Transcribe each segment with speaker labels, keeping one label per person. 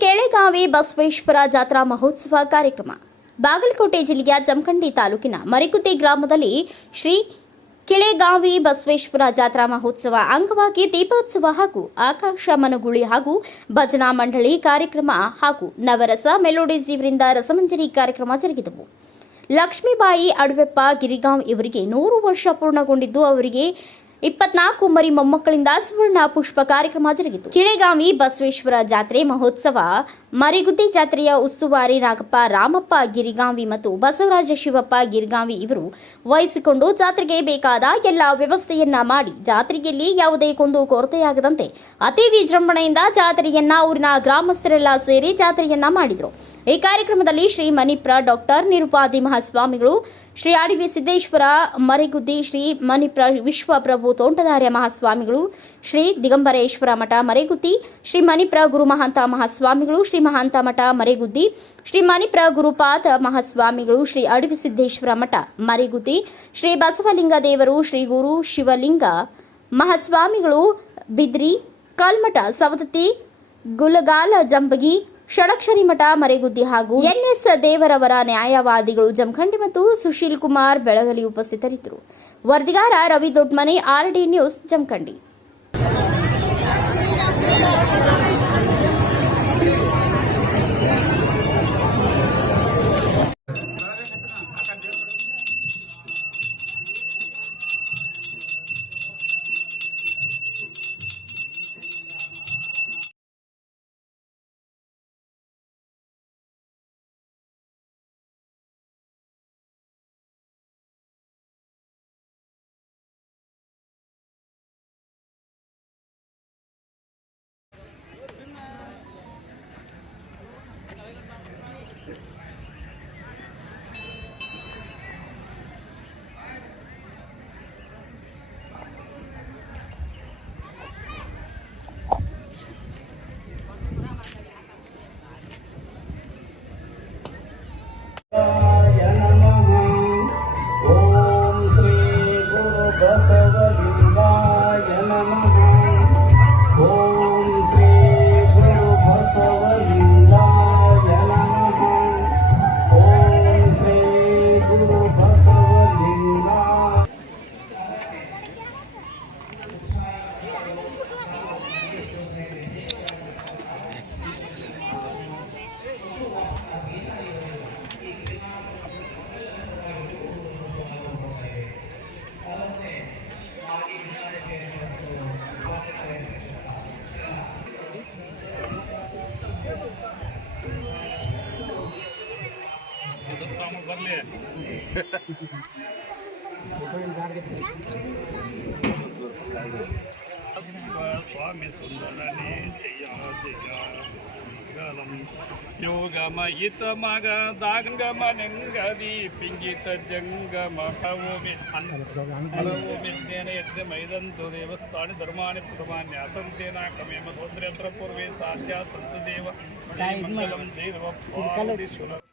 Speaker 1: ಕಿಳೆಗಾವಿ ಬಸವೇಶ್ವರ ಜಾತ್ರಾ ಮಹೋತ್ಸವ ಕಾರ್ಯಕ್ರಮ. ಬಾಗಲಕೋಟೆ ಜಿಲ್ಲೆಯ ಜಮಖಂಡಿ ತಾಲೂಕಿನ ಮರಿಕುದ್ದೆ ಗ್ರಾಮದಲ್ಲಿ ಶ್ರೀ ಕಿಳೆಗಾವಿ ಬಸವೇಶ್ವರ ಜಾತ್ರಾ ಮಹೋತ್ಸವ ಅಂಗವಾಗಿ ದೀಪೋತ್ಸವ ಹಾಗೂ ಆಕಾಶ ಮನುಗುಳಿ ಹಾಗೂ ಭಜನಾ ಮಂಡಳಿ ಕಾರ್ಯಕ್ರಮ ಹಾಗೂ ನವರಸ ಮೆಲೋಡಿಸ್ ಇವರಿಂದ ರಸಮಂಜರಿ ಕಾರ್ಯಕ್ರಮ ಜರುಗಿದವು. ಲಕ್ಷ್ಮೀಬಾಯಿ ಅಡವೆಪ್ಪ ಗಿರಿಗಾಂವ್ ಇವರಿಗೆ ನೂರು ವರ್ಷ ಪೂರ್ಣಗೊಂಡಿದ್ದು, ಅವರಿಗೆ ಇಪ್ಪತ್ನಾಲ್ಕು ಮರಿ ಮೊಮ್ಮಕ್ಕಳಿಂದ ಸುವರ್ಣ ಪುಷ್ಪ ಕಾರ್ಯಕ್ರಮ ಜರುಗಿತು. ಕಿಳೆಗಾವಿ ಬಸವೇಶ್ವರ ಜಾತ್ರೆ ಮಹೋತ್ಸವ, ಮರಿಗುದ್ದಿ ಜಾತ್ರೆಯ ಉಸ್ತುವಾರಿ ನಾಗಪ್ಪ, ರಾಮಪ್ಪ ಗಿರಿಗಾಂವಿ ಮತ್ತು ಬಸವರಾಜ ಶಿವಪ್ಪ ಗಿರಿಗಾಂವಿ ಇವರು ವಹಿಸಿಕೊಂಡು ಜಾತ್ರೆಗೆ ಬೇಕಾದ ಎಲ್ಲ ವ್ಯವಸ್ಥೆಯನ್ನ ಮಾಡಿ, ಜಾತ್ರೆಯಲ್ಲಿ ಯಾವುದೇ ಕೊಂದು ಕೊರತೆಯಾಗದಂತೆ ಅತಿ ವಿಜೃಂಭಣೆಯಿಂದ ಜಾತ್ರೆಯನ್ನ ಊರಿನ ಗ್ರಾಮಸ್ಥರೆಲ್ಲ ಸೇರಿ ಜಾತ್ರೆಯನ್ನ ಮಾಡಿದರು. ಈ ಕಾರ್ಯಕ್ರಮದಲ್ಲಿ ಶ್ರೀ ಮಣಿಪ್ರ ಡಾಕ್ಟರ್ ನಿರುಪಾದಿ ಮಹಾಸ್ವಾಮಿಗಳು, ಶ್ರೀ ಆಡಿವಿ ಸಿದ್ದೇಶ್ವರ, ಮರಿಗುದ್ದಿ ಶ್ರೀ ಮಣಿಪ್ರ ವಿಶ್ವಪ್ರಭು ತೋಂಟದಾರ್ಯ ಮಹಾಸ್ವಾಮಿಗಳು, ಶ್ರೀ ದಿಗಂಬರೇಶ್ವರ ಮಠ ಮರೆಗುದ್ದಿ, ಶ್ರೀ ಮಣಿಪ್ರ ಗುರು ಮಹಾಂತ ಮಹಾಸ್ವಾಮಿಗಳು, ಶ್ರೀ ಮಹಾಂತ ಮಠ ಮರೆಗುದ್ದಿ, ಶ್ರೀ ಮಣಿಪ್ರ ಗುರುಪಾದ ಮಹಾಸ್ವಾಮಿಗಳು, ಶ್ರೀ ಅಡವಿ ಸಿದ್ದೇಶ್ವರ ಮಠ ಮರೆಗುದ್ದಿ, ಶ್ರೀ ಬಸವಲಿಂಗ ದೇವರು, ಶ್ರೀ ಗುರು ಶಿವಲಿಂಗ ಮಹಾಸ್ವಾಮಿಗಳು, ಬಿದ್ರಿ, ಕಲ್ಮಠ, ಸವದತ್ತಿ, ಗುಲಗಾಲ, ಜಂಬಗಿ ಷಡಕ್ಷರಿ ಮಠ ಮರೆಗುದ್ದಿ ಹಾಗೂ ಎನ್ಎಸ್ ದೇವರವರ ನ್ಯಾಯವಾದಿಗಳು ಜಮಖಂಡಿ ಮತ್ತು ಸುಶೀಲ್ ಕುಮಾರ್ ಬೆಳಗಲಿ ಉಪಸ್ಥಿತರಿದ್ದರು. ವರದಿಗಾರ ರವಿ ದೊಡ್ಮನೆ, ಆರ್ಡಿ ನ್ಯೂಸ್, ಜಮಖಂಡಿ.
Speaker 2: స్వామి సుందరనే జయ జయ மங்களம் யோகமயித்தமக தாங்கம நெங்கதி பிங்கித ஜங்கம பவோமி அன்னவோமி தேனயத்த மைதந்து தேவஸ்தானி தர்மானி பிரதமானி அசந்தேனா கமேம சோதரேந்திர பூர்வே சாத்தியா சந்ததேவ மங்களம் தேவ பாதீஸ்வரர்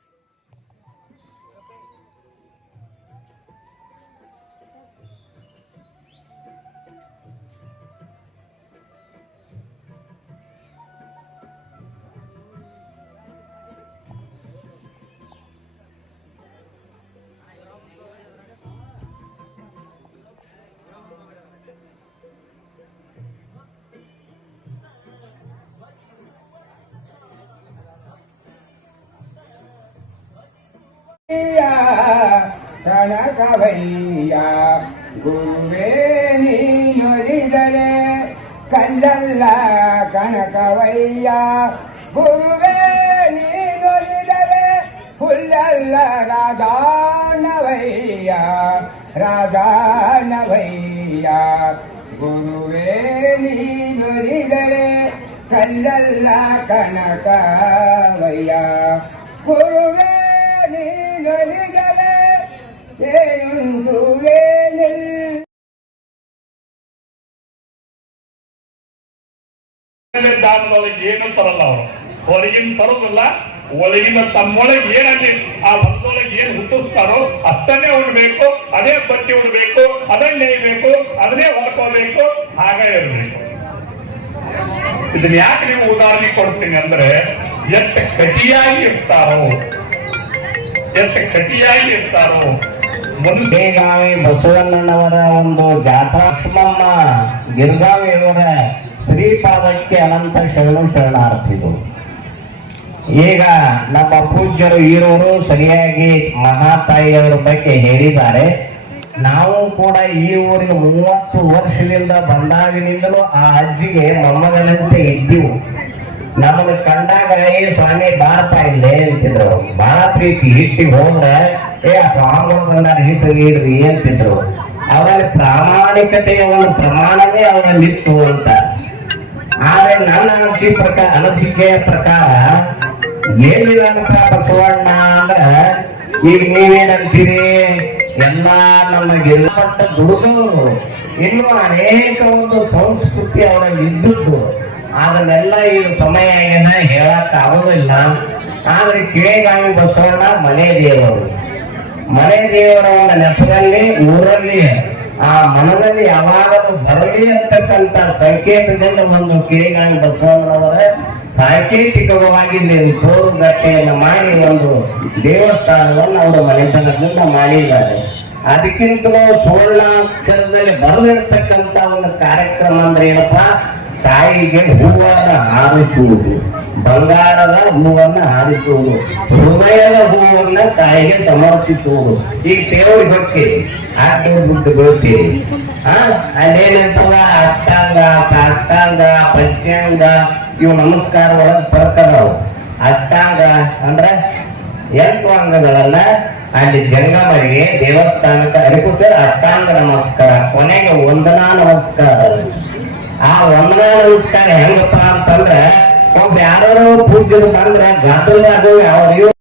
Speaker 2: ಜಯ ಮಂಗಲಂ ದೇವ ಪಾರ್ವತೀಶ್ವರ
Speaker 3: ಕನಕವಯ್ಯ ಗುರುವೇ ನೀನುರಿದರೆ ಕಲ್ಲಲ್ಲ ಕನಕವಯ್ಯ ಗುರುವೇ ನೀನುರಿದರೆ ಹುಲ್ಲಲ್ಲ ರಾಧಾನವಯ್ಯ ರಾಧಾನವಯ್ಯ ಗುರುವೇ ನೀನುರಿದರೆ ಕಲ್ಲಲ್ಲ ಕನಕವಯ್ಯ ಗುರುವೇ ಏನಿಲ್ಲ
Speaker 2: ದಾನದೊಳಗೆ ಏನು ತರಲ್ಲ ಅವರು. ಹೊರಗಿನ ತರೋದಿಲ್ಲ, ಒಳಗಿನ ತಮ್ಮೊಳಗೆ ಏನಲ್ಲಿ ಆ ಬಂದೊಳಗೆ ಏನ್ ಹುಟ್ಟಿಸ್ತಾರೋ ಅಷ್ಟನ್ನೇ ಉಣ್ಬೇಕು ಅದೇ ಬಟ್ಟೆ ಉಣ್ಬೇಕು ಅದನ್ನೇ ನೇಯ್ಬೇಕು ಅದನ್ನೇ ಹೊಡ್ಕೋಬೇಕು, ಹಾಗೆ ಇರಬೇಕು. ಇದನ್ನ ಯಾಕೆ ನೀವು ಉದಾಹರಣೆ ಕೊಡ್ತೀನಿ ಅಂದ್ರೆ, ಎಷ್ಟು ಕಟಿಯಾಗಿ ಇರ್ತಾರೋ ಕಟಿಯಾಗಿ
Speaker 4: ಬಸವಣ್ಣನವರ ಒಂದು ಜಾತ್ರಾ ಲಕ್ಷ್ಮಮ್ಮ ಗಿರ್ಗಾವಿಯವರ ಶ್ರೀಪಾದಕ್ಕೆ ಅನಂತ ಶರಣು ಶರಣಾರ್ಥಿಗಳು. ಈಗ ನಮ್ಮ ಪೂಜ್ಯರು ಈರೋರು ಸರಿಯಾಗಿ ಮಹಾತಾಯಿಯವರ ಬಗ್ಗೆ ಹೇಳಿದ್ದಾರೆ. ನಾವು ಕೂಡ ಈ ಊರಿಗೆ ಮೂವತ್ತು ವರ್ಷದಿಂದ ಬಂದಾಗಿನಿಂದಲೂ ಆ ಅಜ್ಜಿಗೆ ಮೊಮ್ಮಗನಂತೆ ಇದ್ದೀವು. ನಮ್ಮನ್ನು ಕಂಡಾಗ, ಏ ಸ್ವಾಮಿ ಬಾರಪ್ಪ ಇಲ್ಲೇ ಅಂತಿದ್ರು. ಬಹಳ ಪ್ರೀತಿ ಹಿಟ್ಟಿಗೆ ಹೋದ್ರೆ, ಏ, ಆ ಸ್ವಾಮಿಗಳು ಬಂದಾರ ಹಿಟ್ಟು ನೀಡ್ರಿ ಅಂತಿದ್ರು. ಅವರಲ್ಲಿ ಪ್ರಾಮಾಣಿಕತೆಯ ಒಂದು ಪ್ರಮಾಣವೇ ಅವರಲ್ಲಿತ್ತು ಅಂತ. ಆದ್ರೆ ನನ್ನ ಅನಿಸಿ ಪ್ರಕಾರ ಅನಿಸಿಕೆಯ ಪ್ರಕಾರ ಏನಿಲ್ಲಪ್ಪ ಬಸವಣ್ಣ ಅಂದ್ರ, ಈಗ ನೀವೇನಂತೀರಿ ಎಲ್ಲ ನಮ್ಮ ಗೆಲ್ಲಪಟ್ಟ ದುಡಿದವರು ಇನ್ನೂ ಅನೇಕ ಒಂದು ಸಂಸ್ಕೃತಿ ಅವರಲ್ಲಿ ಇದ್ದದ್ದು. ಅದನ್ನೆಲ್ಲ ಈ ಸಮಯ ಏನ ಹೇಳಕ್ ಆಗೋದಿಲ್ಲ. ಆದ್ರೆ ಕಿಳೆಗಾವಿ ಬಸವಣ್ಣ ಮನೆ ದೇವರು. ಮನೆ ದೇವರ ಒಂದು ನೆಪದಲ್ಲಿ, ಊರಲ್ಲಿ, ಆ ಮನದಲ್ಲಿ ಯಾವಾಗಲೂ ಬರಲಿ ಅಂತಕ್ಕಂತ ಸಂಕೇತದಿಂದ ಒಂದು ಕಿಡಿಗಾಯಿ ಬಸವಣ್ಣನವರ ಸಾಂಕೇತಿಕವಾಗಿ ಇಲ್ಲಿ ತೋರುಗಟ್ಟೆಯನ್ನು ಮಾಡಿ ಒಂದು ದೇವಸ್ಥಾನವನ್ನು ಅವರು ಮನೆತನದಿಂದ ಮಾಡಿದ್ದಾರೆ. ಅದಕ್ಕಿಂತಲೂ ಸುವರ್ಣಾಕ್ಷರದಲ್ಲಿ ಬರಲಿರ್ತಕ್ಕಂಥ ಒಂದು ಕಾರ್ಯಕ್ರಮ ಅಂದ್ರೆ ಏನಪ್ಪಾ? ತಾಯಿಗೆ ಹೂವನ್ನ ಹಾರಿಸುವುದು, ಬಂಗಾರದ ಹೂವನ್ನ ಹಾರಿಸುವುದು, ಹೃದಯದ ಹೂವನ್ನ ತಾಯಿಗೆ ಸಮರ್ಪಿಸುವುದು. ಈಗ ತೇವಳಿ ಹೊಕ್ಕಿ ಹಾಕಿ ಬಿಟ್ಟು ಬೀಳ್ತೀರಿ ಆ ಅಲ್ಲೇನಂತದ ಅಷ್ಟಾಂಗ, ಸಾಷ್ಟಾಂಗ, ಪಂಚಾಂಗ, ಇವು ನಮಸ್ಕಾರ ಒಳಗೆ ಬರ್ತದವು ಅಷ್ಟಾಂಗ ಅಂದ್ರೆ ಎಂಟು ಅಂಗಗಳನ್ನ ಅಲ್ಲಿ ಜಂಗಮರಿಗೆ ದೇವಸ್ಥಾನಕ್ಕೆ ಅರಿಪುತ್ತೆ ಅಷ್ಟಾಂಗ ನಮಸ್ಕಾರ, ಕೊನೆಗೆ ವಂದನಾ ನಮಸ್ಕಾರ. ಆ ಒಂದೇ ನಮಸ್ಕಾರ ಹೆಂಗಪ್ಪ ಅಂತಂದ್ರೆ ಒಬ್ಬ ಯಾರೋ ಪೂಜ್ಯರು ಬಂದ್ರೆ ಗದ್ದಲಾಗ ಯಾವ